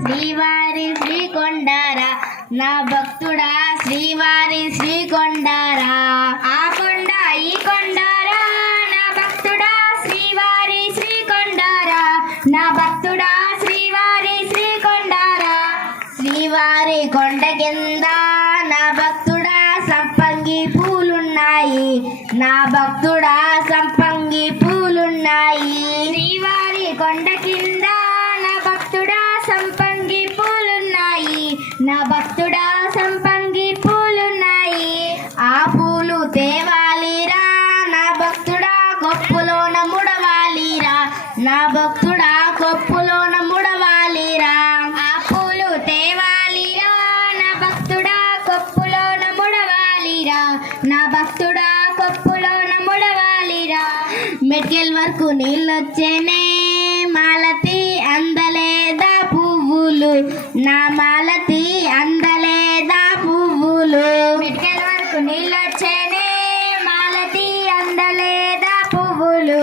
శ్రీవారి శ్రీకొండారా నా భక్తుడా శ్రీవారి శ్రీకొండారా ఆ కొండ ఈ కొండారా నా భక్తుడా శ్రీవారి శ్రీకొండారా నా భక్తుడా శ్రీవారి శ్రీకొండారా శ్రీవారి కొండ కింద నా భక్తుడా సంపంగి పూలున్నాయి నా భక్తుడా సంపంగి పూలున్నాయి శ్రీవారి కొండ కింద నా భక్తుడా సంపంగి పూలున్నాయి నా భక్తుడా సంపంగి పూలున్నాయి ఆ పూలు తేవాలిరా నా భక్తుడా కొప్పులోన ముడవాలిరా నా భక్తుడా కొప్పులోన ముడవాలిరా ఆ పూలు తేవాలిరా నా భక్తుడా కొప్పులోన ముడవాలిరా నా భక్తుడా కొప్పులోన ముడవాలిరా మెట్కెల్ వరకు నీళ్ళొచ్చేనే మాలతి అందలేదా పువ్వులు నా మాలతి అందలేదా పువ్వులు మెట్కెల్ వరకు నీళ్ళొచ్చేనే మాలతి అందలేదా పువ్వులు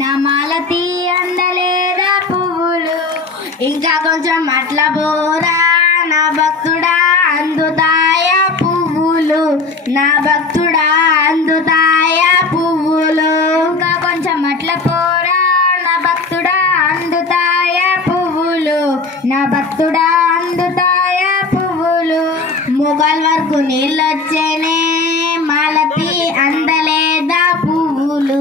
నా మాలతి అందలేదా పువ్వులు ఇంకా కొంచెం అట్ల బోరా నా భక్తుడా అందుతాయా పువ్వులు నా భక్తుడా అందుతాయా పువ్వులు ఇంకా కొంచెం అట్ల పోరా నా భక్తుడా అందుతాయా పువ్వులు నా భక్తుడా అందుతాయా పువ్వులు మొగల్ వరకు నీళ్ళొచ్చేనే మాలతి అందలేదా పువ్వులు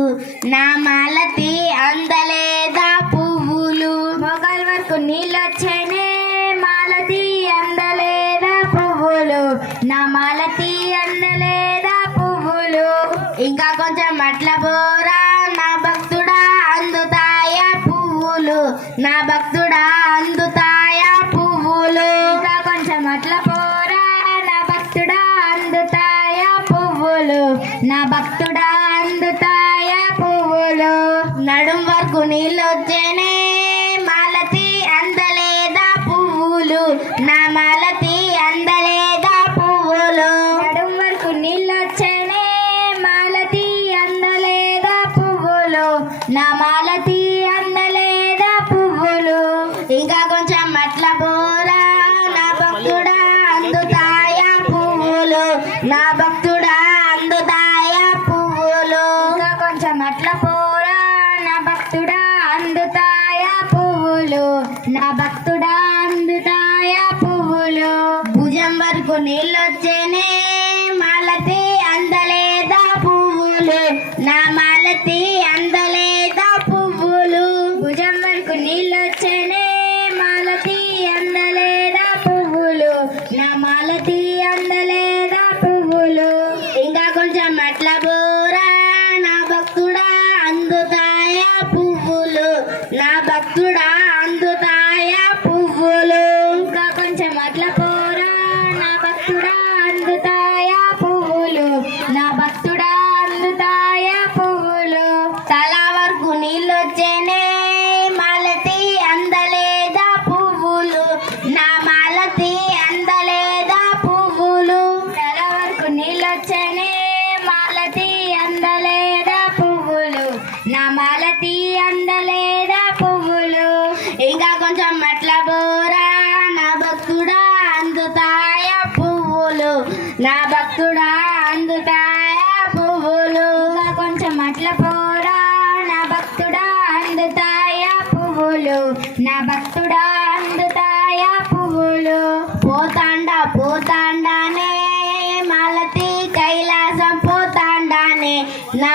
నా మాలతి అందలేదా పువ్వులు మొగల్ వరకు నీళ్ళొచ్చేనే మాలతి అందలేదా పువ్వులు నా మాలతి అందలేదా పువ్వులు ఇంకా కొంచెం అట్ల బోరా నా భక్తుడా అందుతాయా పువ్వులు నా భక్తుడా అందుతాయా పువ్వులు ఇంకా కొంచెం అట్ల పోరా నా భక్తుడా అందుతాయా పువ్వులు నా భక్తుడా అందుతాయా పువ్వులు నడుం వరకు నీళ్ళొచ్చేనే మాలతి అందలేదా పువ్వులు నా మాలతి అందలేదా పువ్వులు నడుం వరకు నీళ్ళొచ్చేనే మాలతి అందలేదా పువ్వులు నా మాలతి అందలేదా పువ్వులు ఇంకా కొంచెం అట్ల బోరా నా భక్తుడా అందుతాయా పువ్వులు నా భక్తుడా అందుతాయా పువ్వులు ఇంకా కొంచెం అట్ల పోరా నా భక్తుడా అందుతాయా పువ్వులు నా భక్తుడా అందుతాయా పువ్వులు భుజం వరకు నీళ్ళొచ్చేనే మాలతి అందలేదా పువ్వులు నా మాలతి అందలేదా పువ్వులు భుజం వరకు నీళ్ళొచ్చేనే మాలతి అందలేదా పువ్వులు నా మాలతి అందలేదా పువ్వులు ఇంకా కొంచెం అట్ల బోరా నా భక్తుడా అందుతాయా పువ్వులు నా భక్తుడా అందుతాయా పువ్వులు ఇంకా కొంచెం అట్ల పోరా నా భక్తుడా అందుతాయా పువ్వులు నా భక్తుడా అందుతాయా పువ్వులు తల వరకు నీళ్ళొచ్చేనే మాలతి అందలేదా పువ్వులు నా మాలతి అందలేదా పువ్వులు తల వరకు నీళ్ళొచ్చేనే మాలతి అందలేదా పువ్వులు నా మాలతి అందలేదా పువ్వులు ఇంకా కొంచెం అట్ల బోరా నా భక్తుడా అందుతాయా పువ్వులు నా భక్తుడా అందుతాయా పువ్వులు ఇంకా కొంచెం అట్ల పోరా నా భక్తుడా అందుతాయా పువ్వులు నా భక్తుడా అందుతాయా పువ్వులు పోతాండా పోతాండానే మాలతి కైలాసం పోతాండానే నా